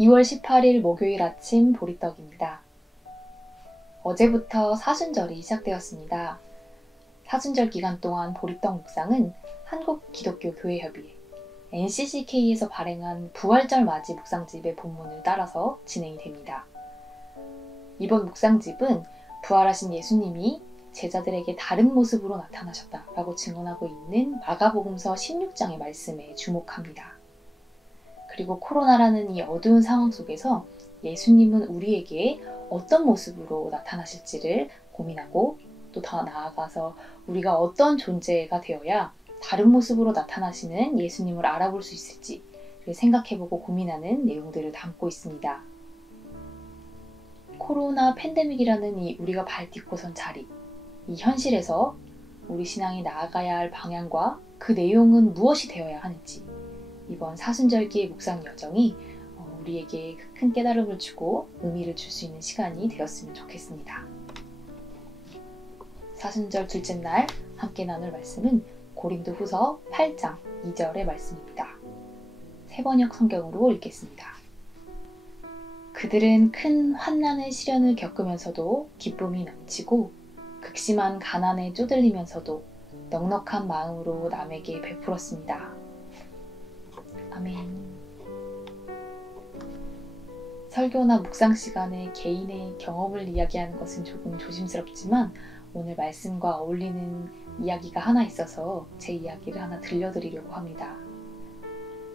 2월 18일 목요일 아침 보리떡입니다. 어제부터 사순절이 시작되었습니다. 사순절 기간 동안 보리떡 묵상은 한국기독교교회협의회 NCCK에서 발행한 부활절 맞이 묵상집의 본문을 따라서 진행이 됩니다. 이번 묵상집은 부활하신 예수님이 제자들에게 다른 모습으로 나타나셨다라고 증언하고 있는 마가복음서 16장의 말씀에 주목합니다. 그리고 코로나라는 이 어두운 상황 속에서 예수님은 우리에게 어떤 모습으로 나타나실지를 고민하고 또 더 나아가서 우리가 어떤 존재가 되어야 다른 모습으로 나타나시는 예수님을 알아볼 수 있을지를 생각해보고 고민하는 내용들을 담고 있습니다. 코로나 팬데믹이라는 이 우리가 발딛고 선 자리, 이 현실에서 우리 신앙이 나아가야 할 방향과 그 내용은 무엇이 되어야 하는지 이번 사순절기의 묵상 여정이 우리에게 큰 깨달음을 주고 의미를 줄 수 있는 시간이 되었으면 좋겠습니다. 사순절 둘째 날 함께 나눌 말씀은 고린도후서 8장 2절의 말씀입니다. 새번역 성경으로 읽겠습니다. 그들은 큰 환난의 시련을 겪으면서도 기쁨이 넘치고 극심한 가난에 쪼들리면서도 넉넉한 마음으로 남에게 베풀었습니다. 아멘. 설교나 묵상 시간에 개인의 경험을 이야기하는 것은 조금 조심스럽지만 오늘 말씀과 어울리는 이야기가 하나 있어서 제 이야기를 하나 들려드리려고 합니다.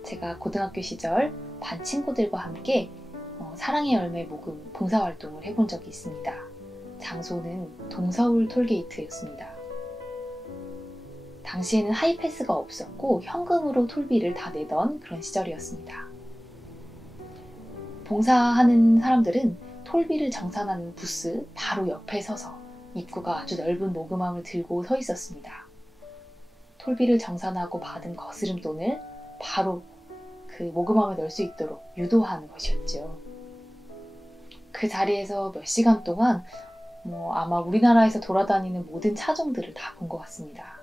제가 고등학교 시절 반 친구들과 함께 사랑의 열매 모금 봉사활동을 해본 적이 있습니다. 장소는 동서울 톨게이트였습니다. 당시에는 하이패스가 없었고 현금으로 톨비를 다 내던 그런 시절이었습니다. 봉사하는 사람들은 톨비를 정산하는 부스 바로 옆에 서서 입구가 아주 넓은 모금함을 들고 서 있었습니다. 톨비를 정산하고 받은 거스름돈을 바로 그 모금함에 넣을 수 있도록 유도하는 것이었죠. 그 자리에서 몇 시간 동안 아마 우리나라에서 돌아다니는 모든 차종들을 다 본 것 같습니다.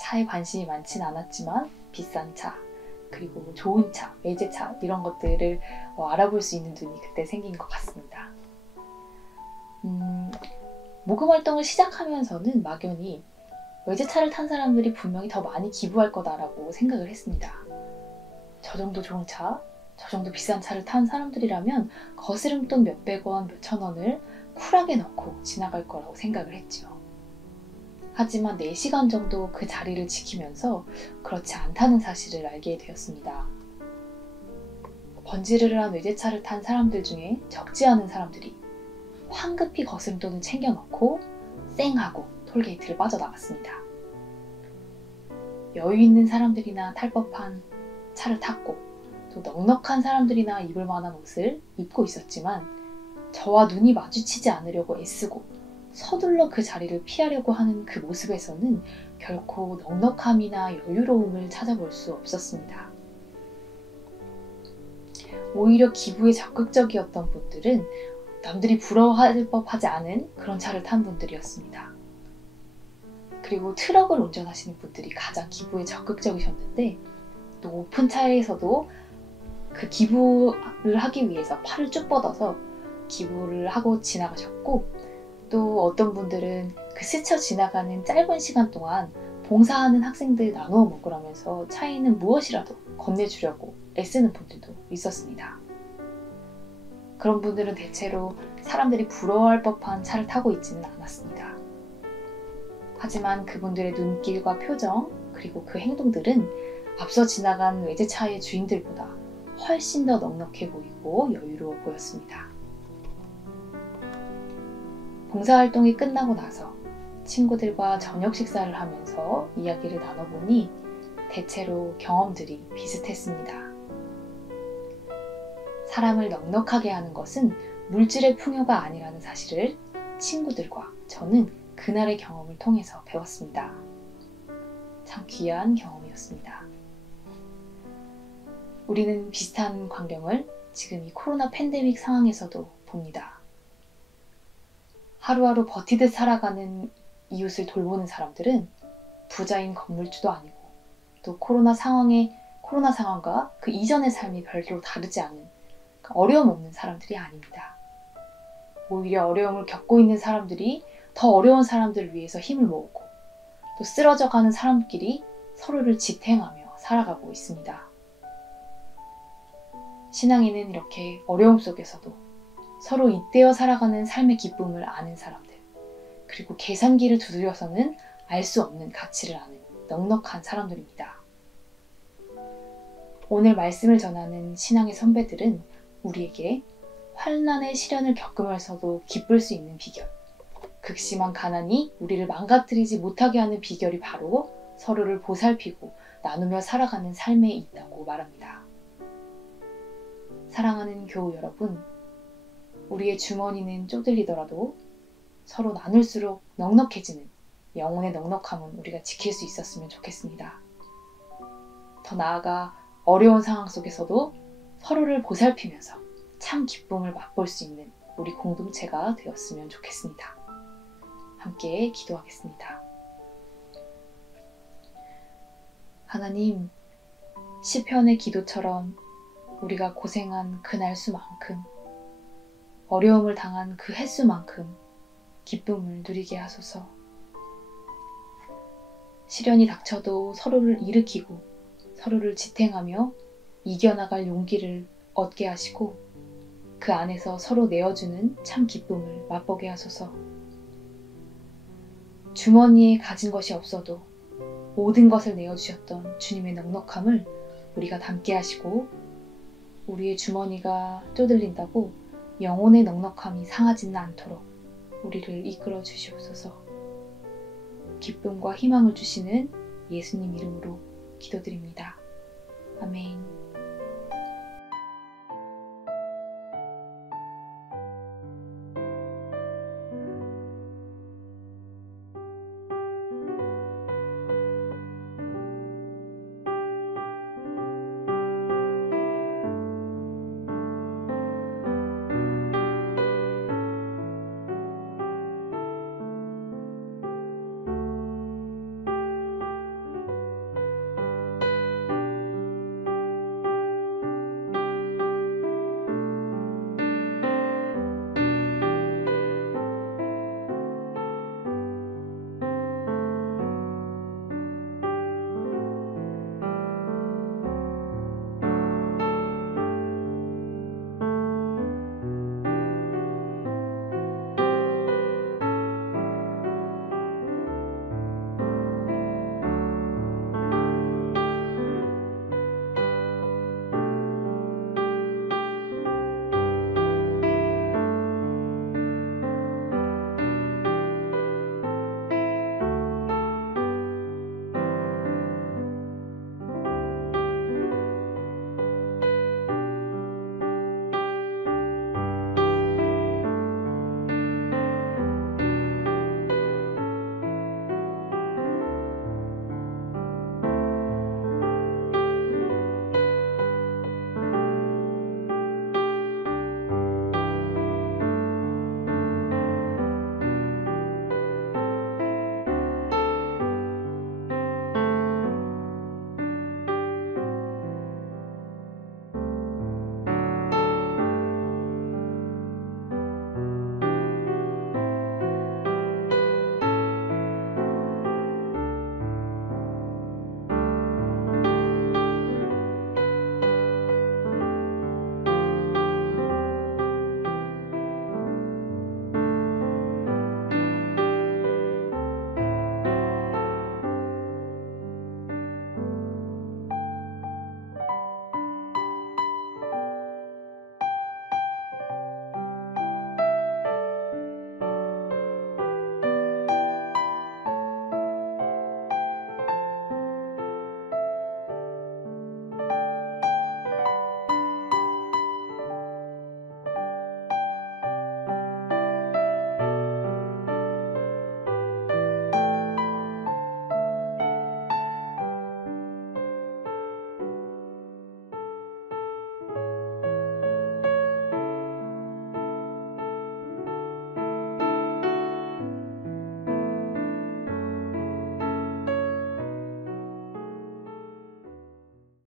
차에 관심이 많지는 않았지만 비싼 차, 그리고 좋은 차, 외제차 이런 것들을 알아볼 수 있는 눈이 그때 생긴 것 같습니다. 모금 활동을 시작하면서는 막연히 외제차를 탄 사람들이 분명히 더 많이 기부할 거다라고 생각을 했습니다. 저 정도 좋은 차, 저 정도 비싼 차를 탄 사람들이라면 거스름돈 몇백 원, 몇천 원을 쿨하게 넣고 지나갈 거라고 생각을 했죠. 하지만 4시간 정도 그 자리를 지키면서 그렇지 않다는 사실을 알게 되었습니다. 번지르르한 외제차를 탄 사람들 중에 적지 않은 사람들이 황급히 거스름돈을 챙겨 넣고 쌩하고 톨게이트를 빠져나갔습니다. 여유 있는 사람들이나 탈 법한 차를 탔고 또 넉넉한 사람들이나 입을 만한 옷을 입고 있었지만 저와 눈이 마주치지 않으려고 애쓰고 서둘러 그 자리를 피하려고 하는 그 모습에서는 결코 넉넉함이나 여유로움을 찾아볼 수 없었습니다. 오히려 기부에 적극적이었던 분들은 남들이 부러워할 법하지 않은 그런 차를 탄 분들이었습니다. 그리고 트럭을 운전하시는 분들이 가장 기부에 적극적이셨는데 또 오픈 차에서도 그 기부를 하기 위해서 팔을 쭉 뻗어서 기부를 하고 지나가셨고 또 어떤 분들은 그 스쳐 지나가는 짧은 시간 동안 봉사하는 학생들 나누어 먹으라면서 차에 있는 무엇이라도 건네주려고 애쓰는 분들도 있었습니다. 그런 분들은 대체로 사람들이 부러워할 법한 차를 타고 있지는 않았습니다. 하지만 그분들의 눈길과 표정 그리고 그 행동들은 앞서 지나간 외제차의 주인들보다 훨씬 더 넉넉해 보이고 여유로워 보였습니다. 봉사활동이 끝나고 나서 친구들과 저녁 식사를 하면서 이야기를 나눠보니 대체로 경험들이 비슷했습니다. 사람을 넉넉하게 하는 것은 물질의 풍요가 아니라는 사실을 친구들과 저는 그날의 경험을 통해서 배웠습니다. 참 귀한 경험이었습니다. 우리는 비슷한 광경을 지금 이 코로나 팬데믹 상황에서도 봅니다. 하루하루 버티듯 살아가는 이웃을 돌보는 사람들은 부자인 건물주도 아니고 또 코로나 상황과 그 이전의 삶이 별로 다르지 않은 어려움 없는 사람들이 아닙니다. 오히려 어려움을 겪고 있는 사람들이 더 어려운 사람들을 위해서 힘을 모으고 또 쓰러져가는 사람끼리 서로를 지탱하며 살아가고 있습니다. 신앙인은 이렇게 어려움 속에서도 서로 잇대어 살아가는 삶의 기쁨을 아는 사람들, 그리고 계산기를 두드려서는 알 수 없는 가치를 아는 넉넉한 사람들입니다. 오늘 말씀을 전하는 신앙의 선배들은 우리에게 환난의 시련을 겪으면서도 기쁠 수 있는 비결, 극심한 가난이 우리를 망가뜨리지 못하게 하는 비결이 바로 서로를 보살피고 나누며 살아가는 삶에 있다고 말합니다. 사랑하는 교우 여러분, 우리의 주머니는 쪼들리더라도 서로 나눌수록 넉넉해지는 영혼의 넉넉함은 우리가 지킬 수 있었으면 좋겠습니다. 더 나아가 어려운 상황 속에서도 서로를 보살피면서 참 기쁨을 맛볼 수 있는 우리 공동체가 되었으면 좋겠습니다. 함께 기도하겠습니다. 하나님, 시편의 기도처럼 우리가 고생한 그날 수만큼, 어려움을 당한 그 횟수만큼 기쁨을 누리게 하소서. 시련이 닥쳐도 서로를 일으키고 서로를 지탱하며 이겨나갈 용기를 얻게 하시고 그 안에서 서로 내어주는 참 기쁨을 맛보게 하소서. 주머니에 가진 것이 없어도 모든 것을 내어주셨던 주님의 넉넉함을 우리가 담게 하시고 우리의 주머니가 쪼들린다고 영혼의 넉넉함이 상하지는 않도록 우리를 이끌어 주시옵소서. 기쁨과 희망을 주시는 예수님 이름으로 기도드립니다. 아멘.